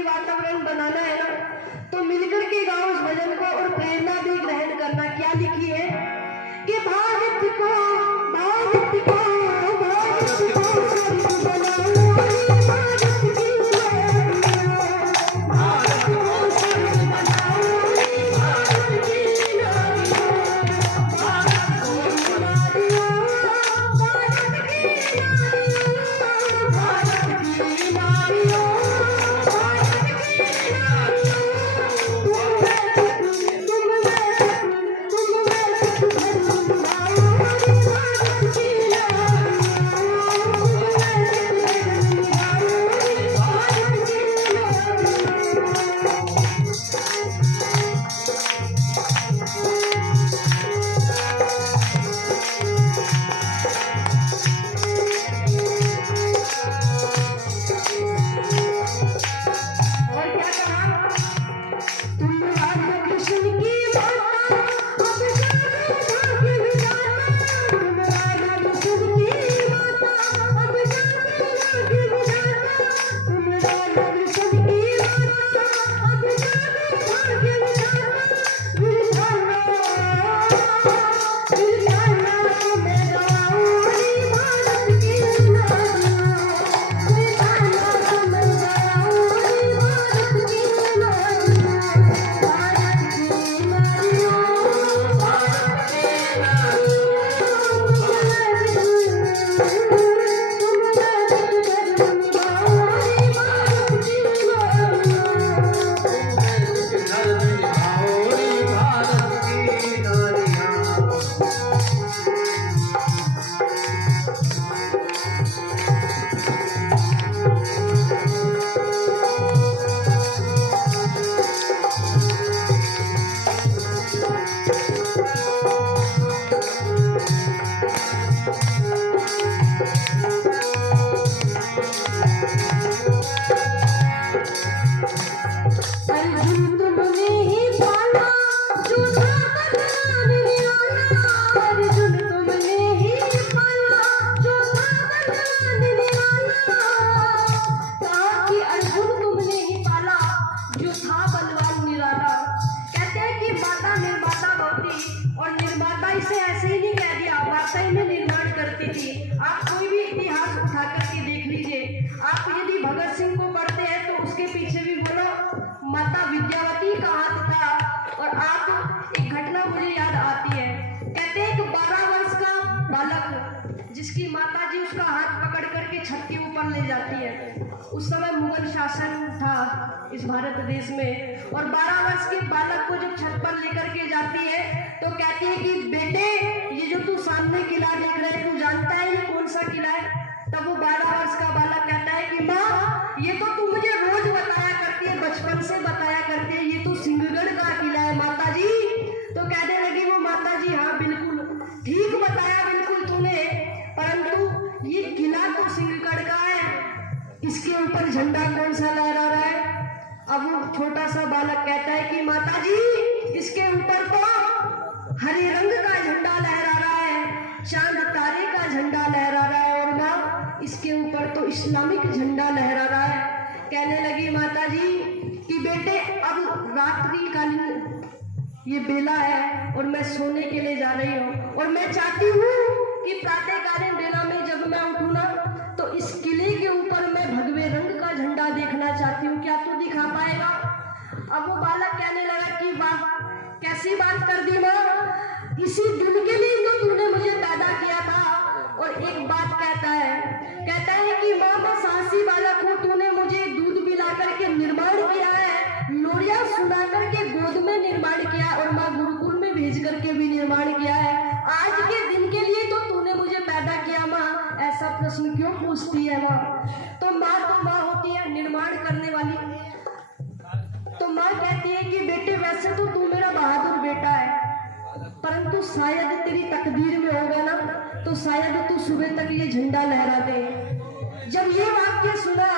मंगलमय वातावरण बनाना है ना, तो मिलकर के गाओ उस भजन को और प्रेरणा भी ग्रहण करना। क्या लिखी है कि भारत को भारत को भारत को स्वर्ग बनाओ, भारत की नारियों, भारत को स्वर्ग बनाओ, भारत की नारियों, भारत की नारियों, भारत की नारियों, भारत की नारियों, भारत की नारियों, माता विद्यावती का हाथ था। और आप एक घटना मुझे याद आती है। कहते हैं कि 12 वर्ष का बालक जिसकी माता जी उसका हाथ पकड़ करके छत के ऊपर ले जाती है। उस समय मुगल शासन था इस भारत देश में, और 12 वर्ष के बालक को जब छत पर लेकर के जाती है तो कहती है कि बेटे ये जो तू सामने किला देख रहा है, तू जानता है ये कौन सा किला है? तब वो 12 वर्ष का बालक कहता है कि माँ ये तो तू मुझे रोज बताया करती है, बचपन से बताया करती है, ये तो सिंहगढ़ का किला है माता जी। तो कहने लगी वो माता जी हाँ बिल्कुल ठीक बताया बिल्कुल तूने, परंतु ये किला तो सिंहगढ़ का है, इसके ऊपर झंडा कौन सा लहरा रहा है? अब वो छोटा सा बालक कहता है कि माता जी इसके ऊपर तो हरे रंग का झंडा लहरा रहा है, चांद तारे का झंडा लहरा रहा है, और माँ इसके ऊपर तो इस्लामिक झंडा लहरा रहा है। कहने लगी माता जी कि बेटे अब रात्रिकालीन ये बेला है और मैं सोने के लिए जा रही हूँ, और मैं चाहती हूँ कि प्रातःकालीन बेला में जब मैं उठूँ ना तो इस किले के ऊपर मैं भगवे रंग का झंडा देखना चाहती हूँ, क्या तू दिखा पाएगा? अब वो बालक कहने लगा कि वाह कैसी बात कर दी माँ, इसी दिन के लिए तो तूने मुझे पैदा किया था। और एक बात कहता है कि माँ मैं साहसी बालक हूँ, तूने मुझे दूध पिला करके निर्माण किया है, लोरिया सुना करके गोद में निर्माण किया, और माँ गुरुकुल में भेज करके भी निर्माण किया है। आज के दिन के लिए तो तूने मुझे पैदा किया माँ, ऐसा प्रश्न क्यों पूछती है माँ? तो माँ होती है निर्माण करने वाली। तो माँ कहती है कि बेटे वैसे तो तू मेरा बहादुर बेटा है, परंतु शायद तेरी तकदीर में होगा ना तो शायद तू सुबह तक ये झंडा लहरा दे। जब ये वाक्य सुना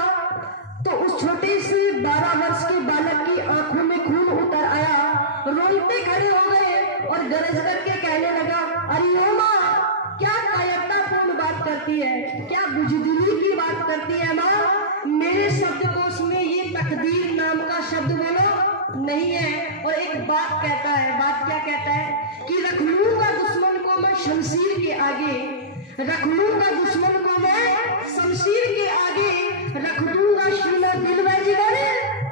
तो उस छोटे से 12 वर्ष के बालक की आंखों में खून उतर आया, रोते खड़े हो गए और गरज करके कहने लगा अरे ओ माँ क्या कायरतापूर्ण करती है, क्या बुजदिली की बात करती है माँ। मेरे शब्दकोश में ये तकदीर नाम का शब्द बोलो नहीं है। और एक बात कहता है, बात क्या कहता है कि रख लूंगा दुश्मन को मैं शमशीर के आगे, रख लूंगा दुश्मन को मैं शमशीर के आगे, रख दूंगा सीना दिल व जिगर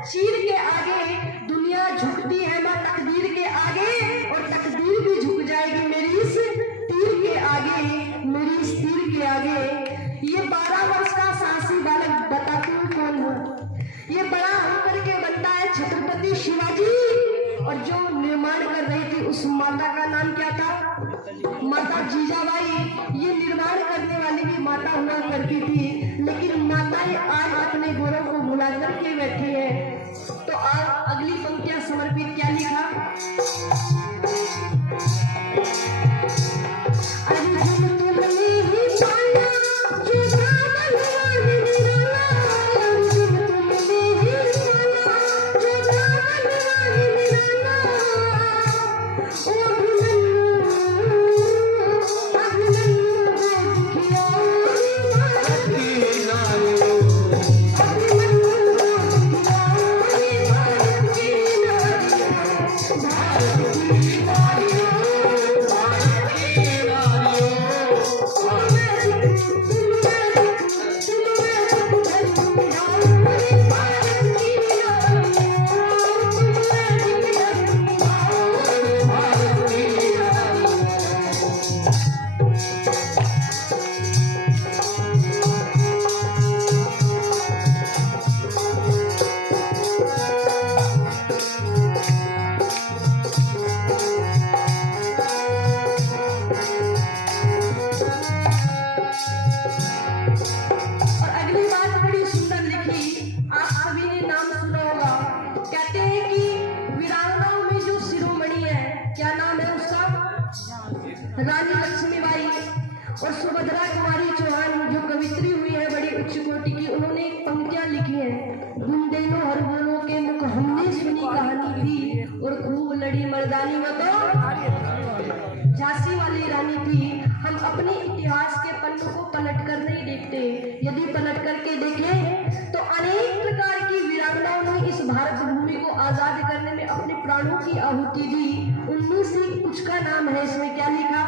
चीर के आगे। दुनिया झुकती है ना तकदीर के आगे, और तकदीर भी झुक जाएगी मेरी इस तीर के आगे, मेरी इस तीर के आगे। ये 12 वर्ष का साहसी बालक, बता तू कौन हो? ये बड़ा होकर के बनता है छत्रपति शिवाजी। और जो निर्माण कर रही थी उस माता का नाम क्या था? माता जीजाबाई। ये निर्माण करने वाली भी माता हुआ करती थी, लेकिन माताएं आज अपने गौरव को भुला करके बैठी है। तो आज अगली पंक्तियां समर्पित क्या लिखा? रानी लक्ष्मीबाई और सुभद्रा कुमारी चौहान जो कवित्री हुई है बड़ी उच्च कोटि की, उन्होंने पंक्तियां लिखी हैं। बुंदेलो हर बोलो के मुख हमने सुनी कहानी थी, और खूब लड़ी मर्दानी में तो झांसी वाली रानी थी। हम अपने इतिहास के पन्नों को पलट कर नहीं देखते, यदि पलट करके देखें तो अनेक प्रकार की वीरांगनाओं ने इस भारत भूमि को आजाद करने में अपने प्राणों की आहुति दी। उनमें से कुछ का नाम है, इसमें क्या लिखा?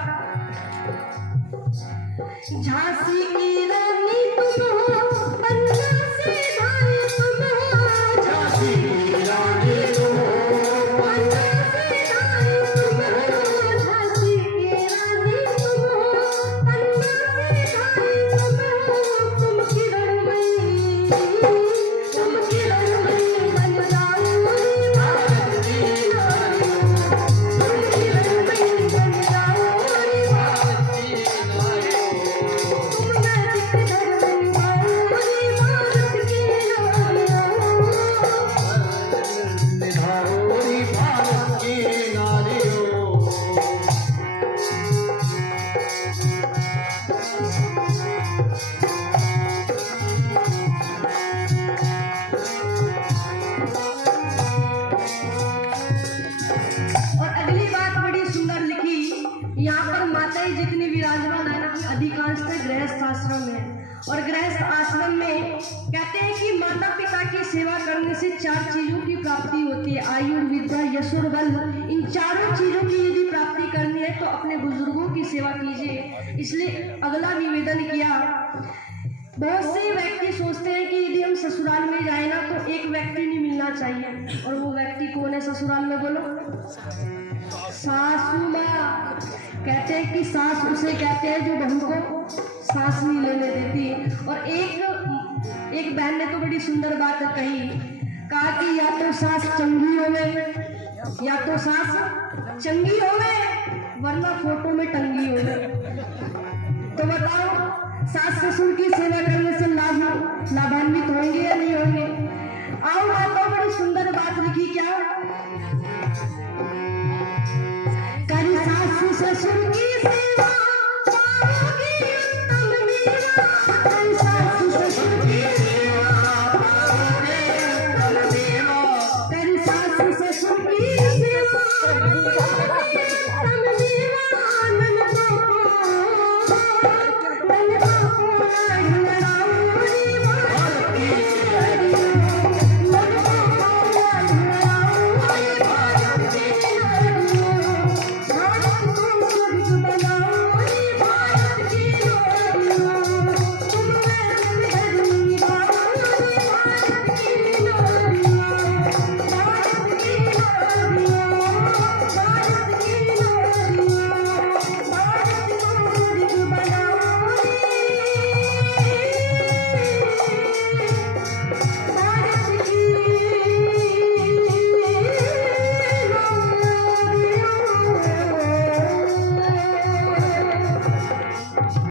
झांसी की रानी तुम हो, पन्ना से भाई तुम हो, झांसी की रानी तुम हो, पन्ना से भाई तुम हो, झांसी की रानी तुम हो, पन्ना से भाई तुम हो। तुम किरण मई, तुम किरण मई बन जाओ भारत की रानी, तुम किरण मई बन जाओ भारत की रानी। जितनी विराजमान है ना, अधिकांशतः गृहस्थ आश्रम है। और गृहस्थ आश्रम में कहते हैं कि माता पिता की सेवा करने से 4 चीजों की प्राप्ति होती है, आयु, विद्या, यश और बल। इन चारों चीजों की यदि प्राप्ति करनी है तो अपने बुजुर्गों की सेवा कीजिए। इसलिए अगला निवेदन किया। बहुत से व्यक्ति सोचते हैं कि यदि हम ससुराल में जाए ना तो एक व्यक्ति नहीं मिलना चाहिए, और वो व्यक्ति कौन है ससुराल में? बोलो, सासू माँ। कहते हैं कि सास उसे कहते हैं जो बहू को सांस नहीं लेने देती। और एक बहन ने तो बड़ी सुंदर बात कही, कहा कि या तो सास चंगी होवे, या तो सास चंगी होवे, वरना फोटो में टंगी होवे। तो बताओ, सास ससुर की सेवा करने से लाभान्वित होंगे या नहीं होंगे? आओ बातों, बड़ी सुंदर बात लिखी क्या? करी सास ससुर की सेवा